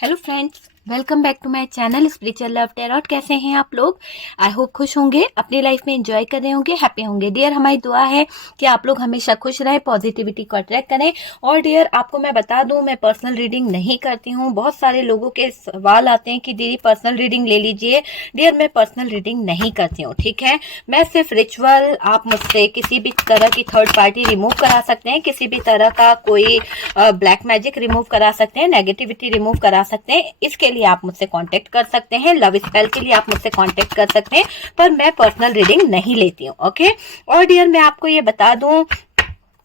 Hello friends, welcome back to my channel spiritual love tarot. कैसे हैं आप लोग? आई होप खुश होंगे, अपनी लाइफ में एंजॉय कर रहे होंगे, हैप्पी होंगे। डियर, हमारी दुआ है कि आप लोग हमेशा खुश रहें, पॉजिटिविटी को अट्रैक्ट करें। और डियर, आपको मैं बता दूं, मैं पर्सनल रीडिंग नहीं करती हूं। बहुत सारे लोगों के सवाल आते हैं कि दीदी पर्सनल रीडिंग ले लीजिए। डियर, मैं पर्सनल रीडिंग नहीं करती हूँ, ठीक है। मैं सिर्फ रिचुअल, आप मुझसे किसी भी तरह की थर्ड पार्टी रिमूव करा सकते हैं, किसी भी तरह का कोई ब्लैक मैजिक रिमूव करा सकते हैं, नेगेटिविटी रिमूव करा सकते हैं। इसके लिए आप मुझसे कांटेक्ट कर सकते हैं। लव स्पेल के लिए आप मुझसे कांटेक्ट कर सकते हैं, पर मैं पर्सनल रीडिंग नहीं लेती हूँ, ओके। और डियर, मैं आपको ये बता दूं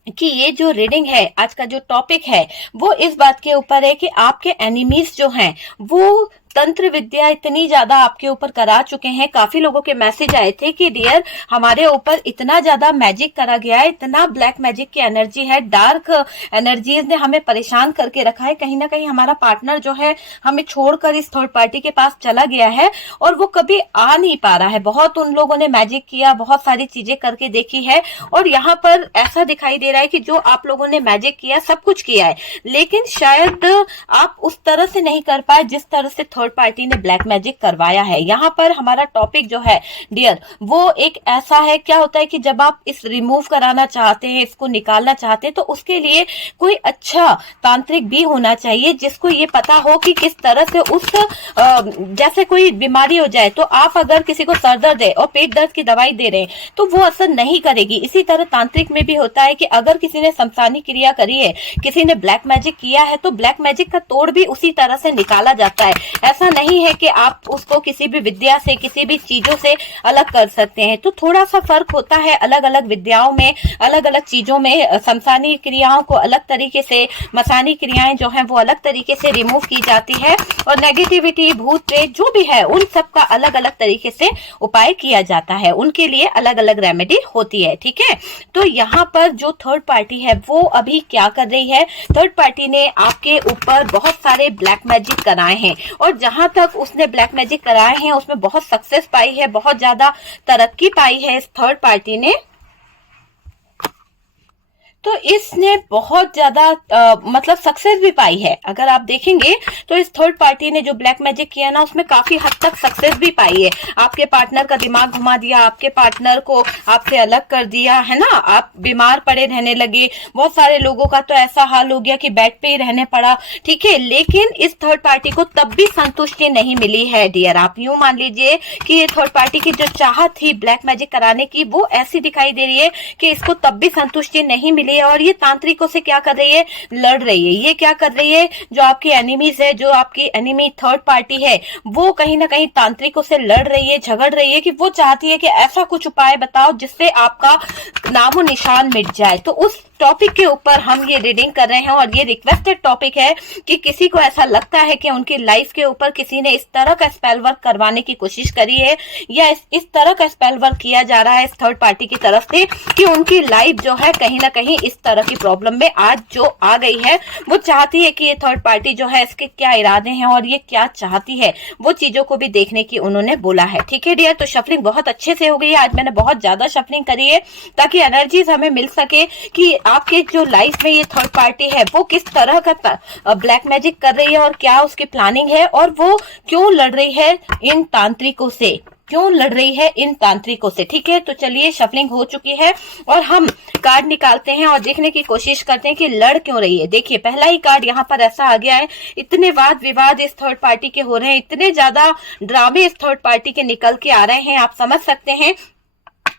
कि ये जो रीडिंग है, आज का जो टॉपिक है, वो इस बात के ऊपर है कि आपके एनिमीज जो हैं वो तंत्र विद्या इतनी ज्यादा आपके ऊपर करा चुके हैं। काफी लोगों के मैसेज आए थे कि डियर, हमारे ऊपर इतना ज्यादा मैजिक करा गया है, इतना ब्लैक मैजिक की एनर्जी है, डार्क एनर्जीज ने हमें परेशान करके रखा है। कहीं ना कहीं हमारा पार्टनर जो है हमें छोड़कर इस थर्ड पार्टी के पास चला गया है और वो कभी आ नहीं पा रहा है। बहुत उन लोगों ने मैजिक किया, बहुत सारी चीजें करके देखी है, और यहाँ पर ऐसा दिखाई दे रहा है कि जो आप लोगों ने मैजिक किया, सब कुछ किया है, लेकिन शायद आप उस तरह से नहीं कर पाए जिस तरह से थर्ड पार्टी ने ब्लैक मैजिक करवाया है। यहाँ पर हमारा टॉपिक जो है डियर, वो एक ऐसा है, क्या होता है कि जब आप इस रिमूव कराना चाहते हैं, इसको निकालना चाहते हैं, तो उसके लिए कोई अच्छा तांत्रिक भी होना चाहिए जिसको ये पता हो कि किस तरह से उस जैसे कोई बीमारी हो जाए तो आप अगर किसी को सर दर्द है और पेट दर्द की दवाई दे रहे हैं तो वो असर नहीं करेगी। इसी तरह तांत्रिक में भी होता है कि अगर किसी ने शमशानी क्रिया करी है, किसी ने ब्लैक मैजिक किया है, तो ब्लैक मैजिक का तोड़ भी उसी तरह से निकाला जाता है। ऐसा नहीं है कि आप उसको किसी भी विद्या से, किसी भी चीजों से अलग कर सकते हैं। तो थोड़ा सा फर्क होता है अलग अलग विद्याओं में, अलग अलग चीजों में। शमशानी क्रियाओं को अलग तरीके से, मसानी क्रियाएं जो हैं वो अलग तरीके से रिमूव की जाती है, और नेगेटिविटी, भूत प्रेत जो भी है, उन सब का अलग अलग तरीके से उपाय किया जाता है। उनके लिए अलग अलग रेमेडी होती है, ठीक है। तो यहाँ पर जो थर्ड पार्टी है वो अभी क्या कर रही है, थर्ड पार्टी ने आपके ऊपर बहुत सारे ब्लैक मैजिक कराए हैं, और जहां तक उसने ब्लैक मैजिक कराए हैं उसमें बहुत सक्सेस पाई है, बहुत ज्यादा तरक्की पाई है इस थर्ड पार्टी ने। तो इसने बहुत ज्यादा मतलब सक्सेस भी पाई है। अगर आप देखेंगे तो इस थर्ड पार्टी ने जो ब्लैक मैजिक किया ना, उसमें काफी हद तक सक्सेस भी पाई है। आपके पार्टनर का दिमाग घुमा दिया, आपके पार्टनर को आपसे अलग कर दिया है ना, आप बीमार पड़े रहने लगे। बहुत सारे लोगों का तो ऐसा हाल हो गया कि बेड पे ही रहने पड़ा, ठीक है। लेकिन इस थर्ड पार्टी को तब भी संतुष्टि नहीं मिली है डियर। आप यूं मान लीजिए कि ये थर्ड पार्टी की जो चाहत थी ब्लैक मैजिक कराने की, वो ऐसी दिखाई दे रही है कि इसको तब भी संतुष्टि नहीं मिली। और ये तांत्रिकों से क्या कर रही है, लड़ रही है। ये क्या कर रही है, जो आपकी एनिमीज है, जो आपकी एनिमी थर्ड पार्टी है, वो कहीं ना कहीं तांत्रिकों से लड़ रही है, झगड़ रही है, कि वो चाहती है कि ऐसा कुछ उपाय बताओ जिससे आपका नामो निशान मिट जाए। तो उस टॉपिक के ऊपर हम ये रीडिंग कर रहे हैं, और ये रिक्वेस्टेड टॉपिक है कि किसी को ऐसा लगता है कि उनकी लाइफ के ऊपर किसी ने इस तरह का स्पेल वर्क करवाने की कोशिश करी है, या इस तरह का स्पेल वर्क किया जा रहा है इस थर्ड पार्टी की तरफ से, कि उनकी लाइफ जो है कहीं ना कहीं इस तरह की प्रॉब्लम में आज जो आ गई है। वो चाहती है कि ये थर्ड पार्टी जो है, इसके क्या इरादे हैं और ये क्या चाहती है, वो चीजों को भी देखने की उन्होंने बोला है, ठीक है डियर। तो शफलिंग बहुत अच्छे से हो गई है, आज मैंने बहुत ज्यादा शफलिंग करी है ताकि एनर्जीज हमें मिल सके कि आपके जो लाइफ में ये थर्ड पार्टी है वो किस तरह का ब्लैक मैजिक कर रही है, और क्या उसकी प्लानिंग है, और वो क्यों लड़ रही है इन तांत्रिकों से, क्यों लड़ रही है इन तांत्रिकों से, ठीक है। तो चलिए, शफलिंग हो चुकी है और हम कार्ड निकालते हैं और देखने की कोशिश करते हैं कि लड़ क्यों रही है। देखिए, पहला ही कार्ड यहाँ पर ऐसा आ गया है, इतने वाद विवाद इस थर्ड पार्टी के हो रहे हैं, इतने ज्यादा ड्रामे इस थर्ड पार्टी के निकल के आ रहे हैं। आप समझ सकते हैं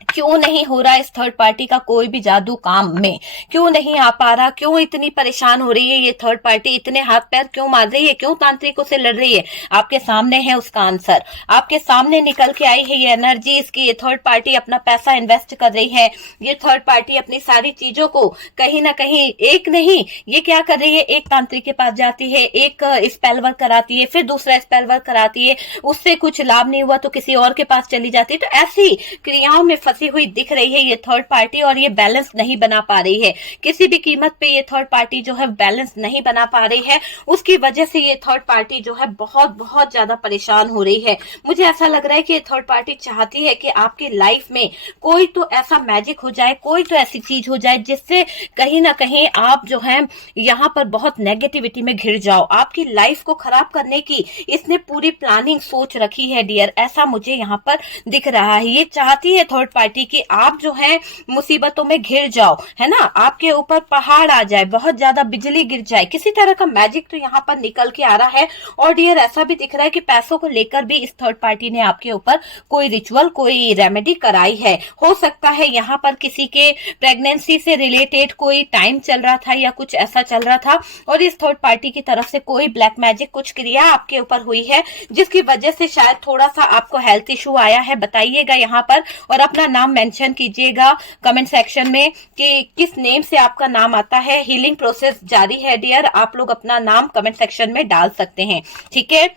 क्यों नहीं हो रहा इस थर्ड पार्टी का कोई भी जादू काम में, क्यों नहीं आ पा रहा, क्यों इतनी परेशान हो रही है ये थर्ड पार्टी, इतने हाथ पैर क्यों मार रही है, क्यों तांत्रिकों से लड़ रही है। आपके सामने है उसका आंसर, आपके सामने निकल के आई है ये एनर्जी इसकी। ये थर्ड पार्टी अपना पैसा इन्वेस्ट कर रही है, ये थर्ड पार्टी अपनी सारी चीजों को कहीं ना कहीं, एक नहीं, ये क्या कर रही है, एक तांत्रिक के पास जाती है, एक स्पेल वर्क कराती है, फिर दूसरा स्पेल वर्क कराती है, उससे कुछ लाभ नहीं हुआ तो किसी और के पास चली जाती है। तो ऐसी क्रियाओं में फंसी करती हुई दिख रही है ये थर्ड पार्टी, और ये बैलेंस नहीं बना पा रही है। किसी भी कीमत पे ये थर्ड पार्टी जो है बैलेंस नहीं बना पा रही है। उसकी वजह से ये थर्ड पार्टी जो है बहुत बहुत ज्यादा परेशान हो रही है। मुझे ऐसा लग रहा है कि ये थर्ड पार्टी चाहती है कि आपकी लाइफ में कोई तो ऐसा मैजिक हो जाए, कोई तो ऐसी चीज हो जाए जिससे कहीं ना कहीं आप जो है यहाँ पर बहुत नेगेटिविटी में घिर जाओ। आपकी लाइफ को खराब करने की इसने पूरी प्लानिंग सोच रखी है डियर, ऐसा मुझे यहाँ पर दिख रहा है। ये चाहती है थर्ड पार्टी कि आप जो है मुसीबतों में घिर जाओ, है ना, आपके ऊपर पहाड़ आ जाए, बहुत ज्यादा बिजली गिर जाए, किसी तरह का मैजिक तो यहाँ पर निकल के आ रहा है। और डियर ऐसा भी दिख रहा है कि पैसों को लेकर भी इस थर्ड पार्टी ने आपके ऊपर कोई रिचुअल, कोई रेमेडी कराई है। हो सकता है यहाँ पर किसी के प्रेगनेंसी से रिलेटेड कोई टाइम चल रहा था या कुछ ऐसा चल रहा था, और इस थर्ड पार्टी की तरफ से कोई ब्लैक मैजिक, कुछ क्रिया आपके ऊपर हुई है जिसकी वजह से शायद थोड़ा सा आपको हेल्थ इशू आया है। बताइएगा यहाँ पर, और अपना नाम मेंशन कीजिएगा कमेंट सेक्शन में कि किस नेम से आपका नाम आता है। हीलिंग प्रोसेस जारी है डियर, आप लोग अपना नाम कमेंट सेक्शन में डाल सकते हैं, ठीक है।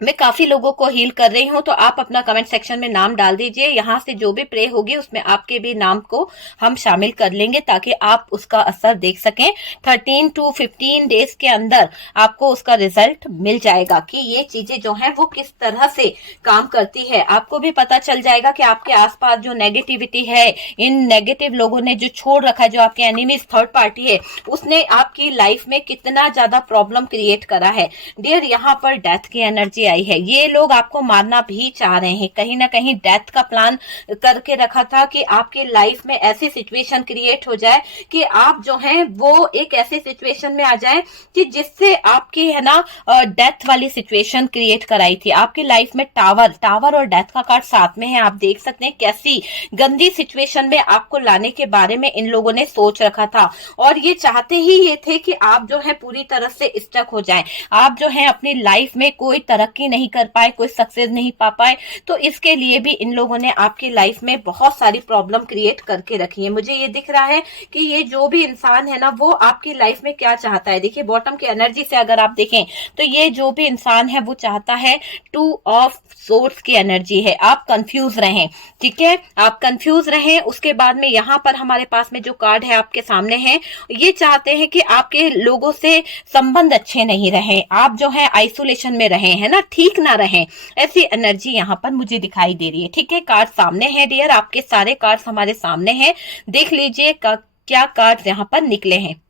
मैं काफी लोगों को हील कर रही हूं, तो आप अपना कमेंट सेक्शन में नाम डाल दीजिए। यहाँ से जो भी प्रे होगी उसमें आपके भी नाम को हम शामिल कर लेंगे ताकि आप उसका असर देख सकें। 13 to 15 डेज के अंदर आपको उसका रिजल्ट मिल जाएगा कि ये चीजें जो हैं वो किस तरह से काम करती है। आपको भी पता चल जाएगा कि आपके आसपास जो नेगेटिविटी है, इन नेगेटिव लोगों ने जो छोड़ रखा है, जो आपके एनिमीज थर्ड पार्टी है, उसने आपकी लाइफ में कितना ज्यादा प्रॉब्लम क्रिएट करा है। डियर यहाँ पर डेथ की एनर्जी आई है। ये लोग आपको मारना भी चाह रहे हैं, कहीं ना कहीं डेथ का प्लान करके रखा था कि आपकी लाइफ में ऐसी सिचुएशन क्रिएट हो जाए कि आप जो हैं वो एक ऐसे सिचुएशन में आ जाए कि जिससे आपकी है ना डेथ वाली सिचुएशन क्रिएट कराई थी। आपकी लाइफ में टावर और डेथ का कार्ड साथ में है। आप देख सकते हैं कैसी गंदी सिचुएशन में आपको लाने के बारे में इन लोगों ने सोच रखा था, और ये चाहते ही ये थे कि आप जो है पूरी तरह से स्टक हो जाएं, आप जो है अपनी लाइफ में कोई तरक्की नहीं कर पाए, कोई सक्सेस नहीं पा पाए। तो इसके लिए भी इन लोगों ने आपकी लाइफ में बहुत सारी प्रॉब्लम क्रिएट करके रखी है। मुझे ये दिख रहा है कि ये जो भी इंसान है ना वो आपकी लाइफ में क्या चाहता है। देखिए बॉटम की एनर्जी से अगर आप देखें तो ये जो भी इंसान है वो चाहता है 2 ऑफ सोर्स की एनर्जी है। आप कंफ्यूज रहें, ठीक है, आप कंफ्यूज रहें। उसके बाद में यहाँ पर हमारे पास में जो कार्ड है आपके सामने है, ये चाहते हैं कि आपके लोगों से संबंध अच्छे नहीं रहे, आप जो है आइसोलेशन में रहे, है ना, ठीक ना रहे, ऐसी एनर्जी यहाँ पर मुझे दिखाई दे रही है, ठीक है। कार्ड सामने है डियर, आपके सारे कार्ड्स हमारे सामने हैं, देख लीजिए क्या कार्ड्स यहाँ पर निकले हैं।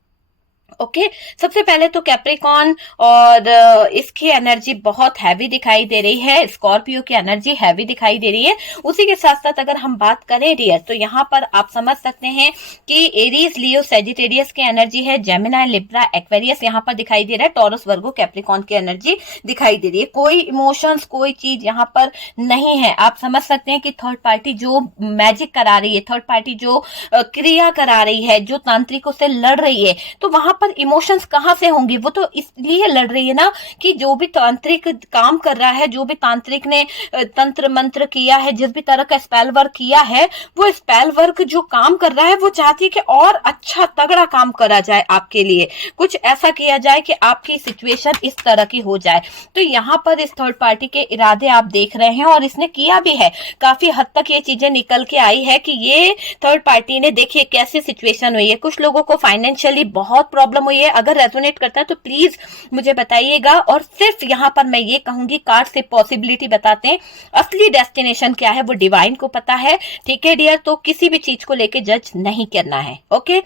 ओके सबसे पहले तो कैप्रिकॉन, और इसकी एनर्जी बहुत हैवी दिखाई दे रही है। स्कॉर्पियो की एनर्जी हैवी दिखाई दे रही है। उसी के साथ साथ अगर हम बात करें डियर तो यहाँ पर आप समझ सकते हैं कि एरीज, लियो, सेजिटेरियस की एनर्जी है, जेमिनी, लिब्रा, एक्वेरियस यहाँ पर दिखाई दे रहा है, टॉरस, वर्गो, कैप्रिकॉन की एनर्जी दिखाई दे रही है। कोई इमोशंस, कोई चीज यहाँ पर नहीं है। आप समझ सकते हैं कि थर्ड पार्टी जो मैजिक करा रही है, थर्ड पार्टी जो क्रिया करा रही है, जो तांत्रिकों से लड़ रही है, तो वहां पर इमोशंस कहां से होंगे। वो तो इसलिए लड़ रही है ना कि जो भी तांत्रिक काम कर रहा है, जो भी तांत्रिक ने तंत्र मंत्र किया है, जिस भी तरह का स्पेल वर्क किया है, वो स्पेल वर्क जो काम कर रहा है वो चाहती है कि और अच्छा तगड़ा काम करा जाए, आपके लिए कुछ ऐसा किया जाए कि आपकी सिचुएशन इस तरह की हो जाए। तो यहाँ पर इस थर्ड पार्टी के इरादे आप देख रहे हैं, और इसने किया भी है। काफी हद तक ये चीजें निकल के आई है कि ये थर्ड पार्टी ने, देखिए कैसी सिचुएशन हुई है। कुछ लोगों को फाइनेंशियली बहुत प्रॉब्लम हुई है। अगर रेजोनेट करता है तो प्लीज मुझे बताइएगा। और सिर्फ यहाँ पर मैं ये कहूंगी, कार्ड से पॉसिबिलिटी बताते हैं, असली डेस्टिनेशन क्या है वो डिवाइन को पता है, ठीक है डियर। तो किसी भी चीज को लेके जज नहीं करना है, ओके।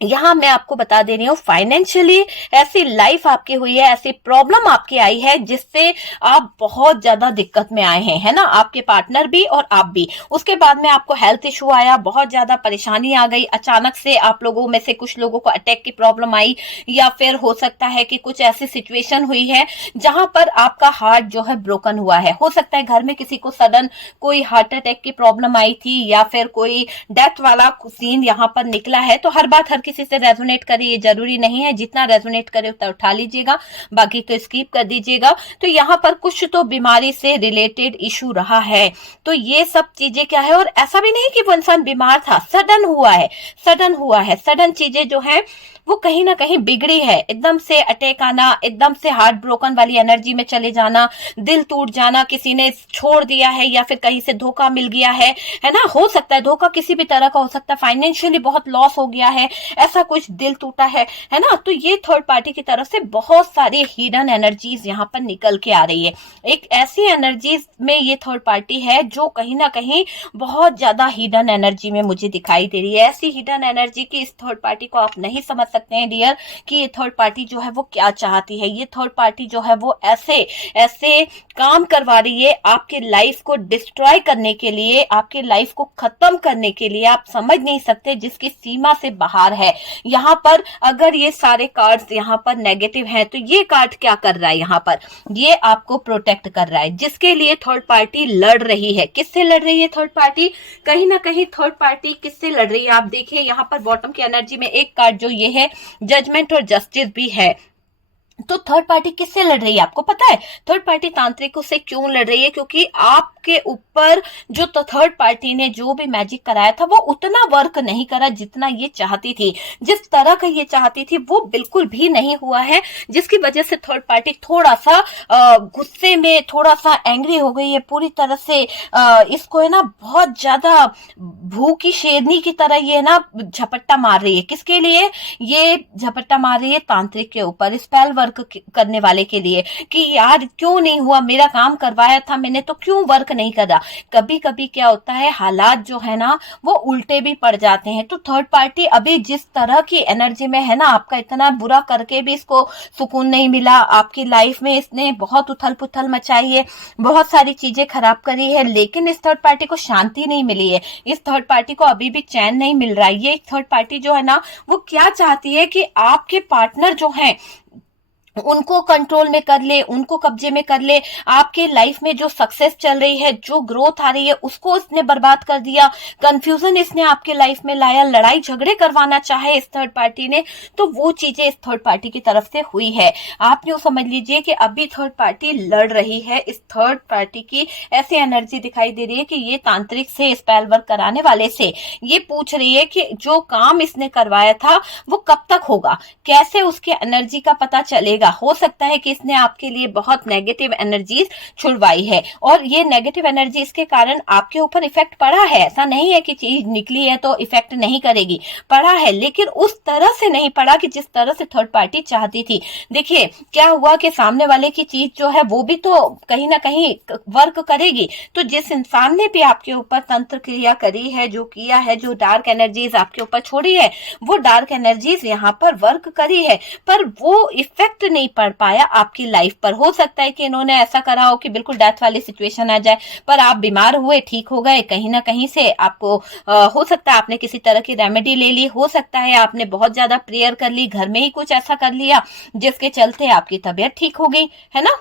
यहाँ मैं आपको बता दे रही हूँ, फाइनेंशियली ऐसी लाइफ आपकी हुई है, ऐसी प्रॉब्लम आपकी आई है जिससे आप बहुत ज्यादा दिक्कत में आए हैं, है ना, आपके पार्टनर भी और आप भी। उसके बाद में आपको हेल्थ इशू आया, बहुत ज्यादा परेशानी आ गई, अचानक से आप लोगों में से कुछ लोगों को अटैक की प्रॉब्लम आई, या फिर हो सकता है कि कुछ ऐसी सिचुएशन हुई है जहां पर आपका हार्ट जो है ब्रोकन हुआ है। हो सकता है घर में किसी को सडन कोई हार्ट अटैक की प्रॉब्लम आई थी, या फिर कोई डेथ वाला सीन यहाँ पर निकला है। तो हर बात हर किसी से रेजोनेट करे ये जरूरी नहीं है, जितना रेजोनेट करे उतना उठा लीजिएगा, बाकी तो स्किप कर दीजिएगा। तो यहाँ पर कुछ तो बीमारी से रिलेटेड इशू रहा है, तो ये सब चीजें क्या है। और ऐसा भी नहीं कि वो इंसान बीमार था, सडन हुआ है, सडन चीजें जो है वो कहीं ना कहीं बिगड़ी है। एकदम से अटैक आना, एकदम से हार्ट ब्रोकन वाली एनर्जी में चले जाना, दिल टूट जाना, किसी ने छोड़ दिया है या फिर कहीं से धोखा मिल गया है ना, हो सकता है धोखा किसी भी तरह का हो सकता है, फाइनेंशियली बहुत लॉस हो गया है, ऐसा कुछ दिल टूटा है ना। तो ये थर्ड पार्टी की तरफ से बहुत सारी हिडन एनर्जीज यहाँ पर निकल के आ रही है। एक ऐसी एनर्जीज में ये थर्ड पार्टी है जो कहीं ना कहीं बहुत ज्यादा हिडन एनर्जी में मुझे दिखाई दे रही है। ऐसी हिडन एनर्जी की इस थर्ड पार्टी को आप नहीं समझ सकते हैं डियर, कि ये थर्ड पार्टी जो है वो क्या चाहती है। ये थर्ड पार्टी जो है वो ऐसे ऐसे काम करवा रही है आपके लाइफ को डिस्ट्रॉय करने के लिए, आपके लाइफ को खत्म करने के लिए, आप समझ नहीं सकते, जिसकी सीमा से बाहर है। यहाँ पर अगर ये सारे कार्ड्स यहाँ पर नेगेटिव हैं, तो ये कार्ड क्या कर रहा है, यहाँ पर ये आपको प्रोटेक्ट कर रहा है, जिसके लिए थर्ड पार्टी लड़ रही है। किससे लड़ रही है थर्ड पार्टी, कहीं ना कहीं थर्ड पार्टी किससे लड़ रही है। आप देखिए यहाँ पर बॉटम की एनर्जी में एक कार्ड जो ये है जजमेंट और जस्टिस भी है। तो थर्ड पार्टी किससे लड़ रही है आपको पता है, थर्ड पार्टी तांत्रिकों से क्यों लड़ रही है, क्योंकि आपके ऊपर जो थर्ड पार्टी ने जो भी मैजिक कराया था वो उतना वर्क नहीं करा जितना ये चाहती थी, जिस तरह का ये चाहती थी वो बिल्कुल भी नहीं हुआ है, जिसकी वजह से थर्ड पार्टी थोड़ा सा गुस्से में, थोड़ा सा एंग्री हो गई है पूरी तरह से। इसको है ना बहुत ज्यादा भूखी शेरनी की तरह ये ना झपट्टा मार रही है। किसके लिए ये झपट्टा मार रही है, तांत्रिक के ऊपर, स्पेल वर्क करने वाले के लिए, कि यार क्यों नहीं हुआ, मेरा काम करवाया था मैंने तो क्यों वर्क नहीं करा। कभी कभी क्या होता है, हालात जो है ना वो उल्टे भी पड़ जाते हैं। तो थर्ड पार्टी अभी जिस तरह की एनर्जी में है ना, आपका इतना बुरा करके भी इसको सुकून नहीं मिला, आपकी लाइफ में इसने बहुत उथल पुथल मचाई है, बहुत सारी चीजें खराब करी है, लेकिन इस थर्ड पार्टी को शांति नहीं मिली है, इस थर्ड पार्टी को अभी भी चैन नहीं मिल रहा है। ये थर्ड पार्टी जो है ना वो क्या चाहती है कि आपके पार्टनर जो है उनको कंट्रोल में कर ले, उनको कब्जे में कर ले, आपके लाइफ में जो सक्सेस चल रही है, जो ग्रोथ आ रही है उसको इसने बर्बाद कर दिया, कंफ्यूजन इसने आपके लाइफ में लाया, लड़ाई झगड़े करवाना चाहे इस थर्ड पार्टी ने, तो वो चीजें इस थर्ड पार्टी की तरफ से हुई है। आप यूं समझ लीजिए कि अभी थर्ड पार्टी लड़ रही है। इस थर्ड पार्टी की ऐसी एनर्जी दिखाई दे रही है कि ये तांत्रिक से, स्पेल वर्क कराने वाले से ये पूछ रही है कि जो काम इसने करवाया था वो कब तक होगा, कैसे उसके एनर्जी का पता चलेगा। हो सकता है कि इसने आपके लिए बहुत नेगेटिव एनर्जीज छुड़वाई है, और ये नेगेटिव एनर्जी इसके कारण आपके ऊपर इफेक्ट पड़ा है। ऐसा नहीं है कि चीज निकली है तो इफेक्ट नहीं करेगी, पड़ा है, लेकिन उस तरह से नहीं पड़ा कि जिस तरह से थर्ड पार्टी चाहती थी। देखिए क्या हुआ कि सामने वाले की चीज जो है वो भी तो कहीं ना कहीं वर्क करेगी। तो जिस इंसान ने भी आपके ऊपर तंत्र क्रिया करी है, जो किया है, जो डार्क एनर्जीज आपके ऊपर छोड़ी है, वो डार्क एनर्जीज यहाँ पर वर्क करी है, पर वो इफेक्ट नहीं पड़ पाया आपकी लाइफ पर। हो सकता है कि इन्होंने ऐसा करा हो कि बिल्कुल डेथ वाली सिचुएशन आ जाए, पर आप बीमार हुए, ठीक हो गए, कहीं ना कहीं से आपको हो सकता है आपने किसी तरह की रेमेडी ले ली, हो सकता है आपने बहुत ज्यादा प्रेयर कर ली, घर में ही कुछ ऐसा कर लिया जिसके चलते आपकी तबीयत ठीक हो गई, है ना।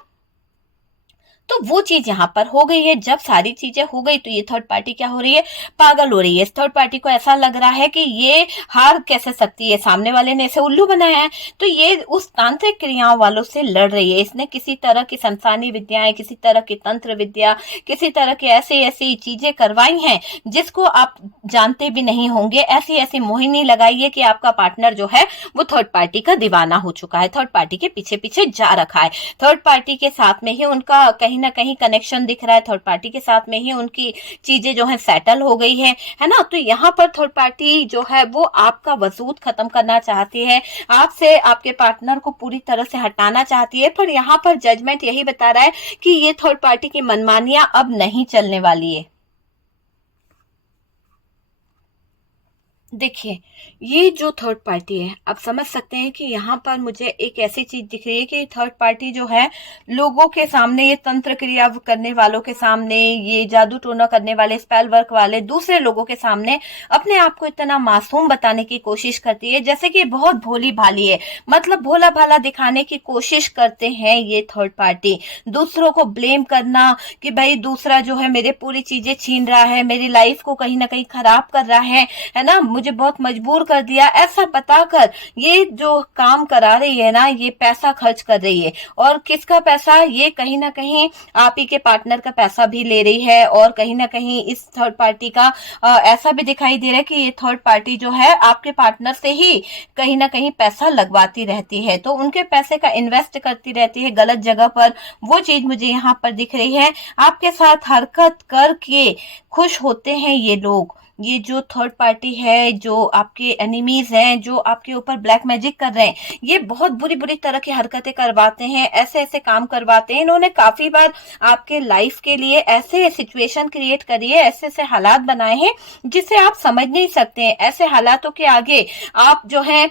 तो वो चीज यहाँ पर हो गई है। जब सारी चीजें हो गई तो ये थर्ड पार्टी क्या हो रही है, पागल हो रही है। इस थर्ड पार्टी को ऐसा लग रहा है कि ये हार कैसे सकती है, सामने वाले ने इसे उल्लू बनाया है, तो ये उस तांत्रिक क्रियाओं वालों से लड़ रही है। इसने किसी तरह की संसानी विद्याएं, किसी तरह की तंत्र विद्या, किसी तरह की ऐसी ऐसी चीजें करवाई हैं जिसको आप जानते भी नहीं होंगे। ऐसी ऐसी मोहिनी लगाई है कि आपका पार्टनर जो है वो थर्ड पार्टी का दीवाना हो चुका है, थर्ड पार्टी के पीछे पीछे जा रखा है, थर्ड पार्टी के साथ में ही उनका कहीं ना कहीं कनेक्शन दिख रहा है, थर्ड पार्टी के साथ में ही उनकी चीजें जो है सेटल हो गई है ना। तो यहाँ पर थर्ड पार्टी जो है वो आपका वजूद खत्म करना चाहती है, आपसे आपके पार्टनर को पूरी तरह से हटाना चाहती है। पर यहाँ पर जजमेंट यही बता रहा है कि ये थर्ड पार्टी की मनमानियां अब नहीं चलने वाली है। देखिए ये जो थर्ड पार्टी है, आप समझ सकते हैं कि यहाँ पर मुझे एक ऐसी चीज दिख रही है कि थर्ड पार्टी जो है लोगों के सामने, ये तंत्र क्रिया करने वालों के सामने, ये जादू टोना करने वाले, स्पेल वर्क वाले दूसरे लोगों के सामने अपने आप को इतना मासूम बताने की कोशिश करती है, जैसे कि बहुत भोली भाली है, मतलब भोला भाला दिखाने की कोशिश करते हैं ये थर्ड पार्टी। दूसरों को ब्लेम करना कि भाई दूसरा जो है मेरे पूरी चीजें छीन रहा है, मेरी लाइफ को कहीं ना कहीं खराब कर रहा है ना, मुझे बहुत मजबूर कर दिया, ऐसा बताकर ये जो काम करा रही है ना, ये पैसा खर्च कर रही है। और किसका पैसा? ये कहीं ना कहीं आप ही के पार्टनर का पैसा भी ले रही है। और कहीं ना कहीं इस थर्ड पार्टी का ऐसा भी दिखाई दे रहा है कि ये थर्ड पार्टी जो है आपके पार्टनर से ही कहीं ना कहीं पैसा लगवाती रहती है, तो उनके पैसे का इन्वेस्ट करती रहती है गलत जगह पर। वो चीज मुझे यहाँ पर दिख रही है। आपके साथ हरकत करके खुश होते हैं ये लोग। ये जो थर्ड पार्टी है, जो आपके एनिमीज हैं, जो आपके ऊपर ब्लैक मैजिक कर रहे हैं, ये बहुत बुरी बुरी तरह की हरकतें करवाते हैं, ऐसे ऐसे काम करवाते हैं। इन्होंने काफी बार आपके लाइफ के लिए ऐसे सिचुएशन क्रिएट करी है, ऐसे ऐसे हालात बनाए हैं जिसे आप समझ नहीं सकते हैं। ऐसे हालातों के आगे आप जो है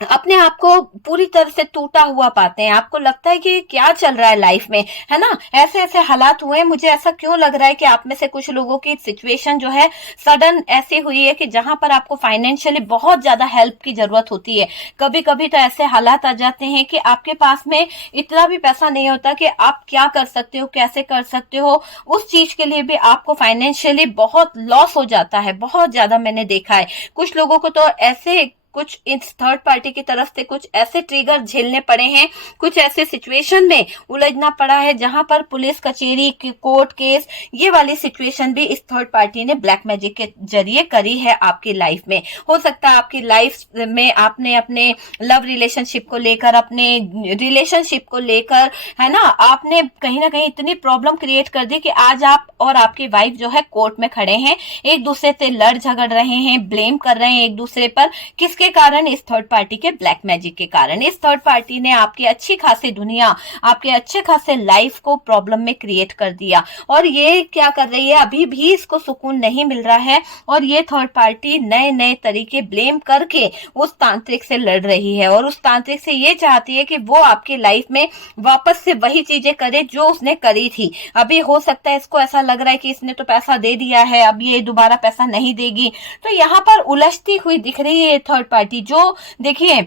अपने आप को पूरी तरह से टूटा हुआ पाते हैं। आपको लगता है कि क्या चल रहा है लाइफ में, है ना। ऐसे ऐसे हालात हुए हैं। मुझे ऐसा क्यों लग रहा है कि आप में से कुछ लोगों की सिचुएशन जो है सडन ऐसी हुई है कि जहां पर आपको फाइनेंशियली बहुत ज्यादा हेल्प की जरूरत होती है। कभी कभी तो ऐसे हालात आ जाते हैं कि आपके पास में इतना भी पैसा नहीं होता कि आप क्या कर सकते हो, कैसे कर सकते हो। उस चीज के लिए भी आपको फाइनेंशियली बहुत लॉस हो जाता है, बहुत ज्यादा मैंने देखा है। कुछ लोगों को तो ऐसे कुछ इस थर्ड पार्टी की तरफ से कुछ ऐसे ट्रिगर झेलने पड़े हैं, कुछ ऐसे सिचुएशन में उलझना पड़ा है जहां पर पुलिस कचेरी की कोर्ट केस, ये वाली सिचुएशन भी इस थर्ड पार्टी ने ब्लैक मैजिक के जरिए करी है आपकी लाइफ में। हो सकता है आपकी लाइफ में आपने अपने लव रिलेशनशिप को लेकर, अपने रिलेशनशिप को लेकर, है ना, आपने कहीं ना कहीं इतनी प्रॉब्लम क्रिएट कर दी कि आज आप और आपकी वाइफ जो है कोर्ट में खड़े हैं, एक दूसरे से लड़ झगड़ रहे हैं, ब्लेम कर रहे हैं एक दूसरे पर। किसके कारण? इस थर्ड पार्टी के ब्लैक मैजिक के कारण। इस थर्ड पार्टी ने आपकी अच्छी खासी दुनिया, आपके अच्छे खासे लाइफ को प्रॉब्लम में क्रिएट कर दिया। और ये क्या कर रही है, अभी भी इसको सुकून नहीं मिल रहा है। और ये थर्ड पार्टी नए नए तरीके ब्लेम करके उस तांत्रिक से लड़ रही है, और उस तांत्रिक से ये चाहती है कि वो आपकी लाइफ में वापस से वही चीजें करे जो उसने करी थी। अभी हो सकता है इसको ऐसा लग रहा है कि इसने तो पैसा दे दिया है, अब ये दोबारा पैसा नहीं देगी। तो यहाँ पर उलझती हुई दिख रही है थर्ड पार्टी। जो देखिए,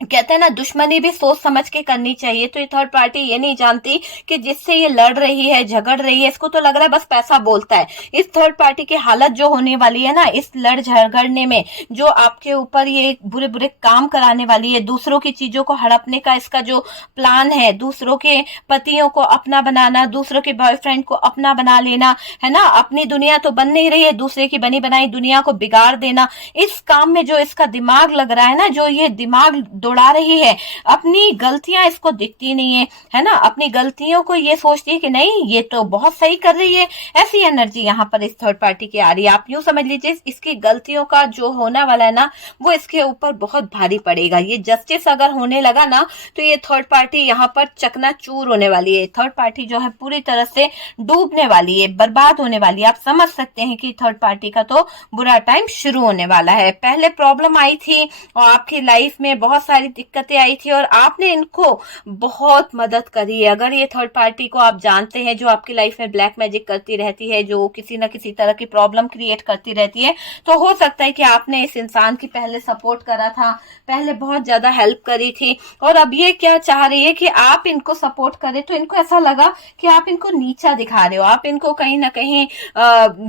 कहते हैं ना, दुश्मनी भी सोच समझ के करनी चाहिए। तो ये थर्ड पार्टी ये नहीं जानती कि जिससे ये लड़ रही है, झगड़ रही है, इसको तो लग रहा है बस पैसा बोलता है। इस थर्ड पार्टी की हालत जो होने वाली है ना, इस लड़ झगड़ने में, जो आपके ऊपर ये बुरे बुरे काम कराने वाली है, दूसरों की चीजों को हड़पने का इसका जो प्लान है, दूसरों के पतियों को अपना बनाना, दूसरों के बॉयफ्रेंड को अपना बना लेना, है ना, अपनी दुनिया तो बन नहीं रही है, दूसरे की बनी बनाई दुनिया को बिगाड़ देना। इस काम में जो इसका दिमाग लग रहा है ना, जो ये दिमाग दौड़ा रही है, अपनी गलतियां इसको दिखती नहीं है ना, अपनी गलतियों को ये सोचती है कि नहीं ये तो बहुत सही कर रही है। ऐसी एनर्जी यहाँ पर इस थर्ड पार्टी की आ रही है। आप यूं समझ लीजिए, इसकी गलतियों का जो होने वाला है ना, वो इसके ऊपर बहुत भारी पड़ेगा। ये जस्टिस अगर होने लगा ना, तो ये थर्ड पार्टी यहाँ पर चकनाचूर होने वाली है। थर्ड पार्टी जो है पूरी तरह से डूबने वाली है, बर्बाद होने वाली है। आप समझ सकते हैं कि थर्ड पार्टी का तो बुरा टाइम शुरू होने वाला है। पहले प्रॉब्लम आई थी और आपकी लाइफ में बहुत सारी दिक्कतें आई थी, और आपने इनको बहुत मदद करी है। अगर ये थर्ड पार्टी को आप जानते हैं, जो आपकी लाइफ में ब्लैक मैजिक करती रहती है, जो किसी न किसी तरह की प्रॉब्लम क्रिएट करती रहती है, तो हो सकता है कि आपने इस इंसान की पहले सपोर्ट करा था, पहले बहुत ज्यादा हेल्प करी थी, और अब ये क्या चाह रही है कि आप इनको सपोर्ट करें। तो इनको ऐसा लगा कि आप इनको नीचा दिखा रहे हो, आप इनको कहीं ना कहीं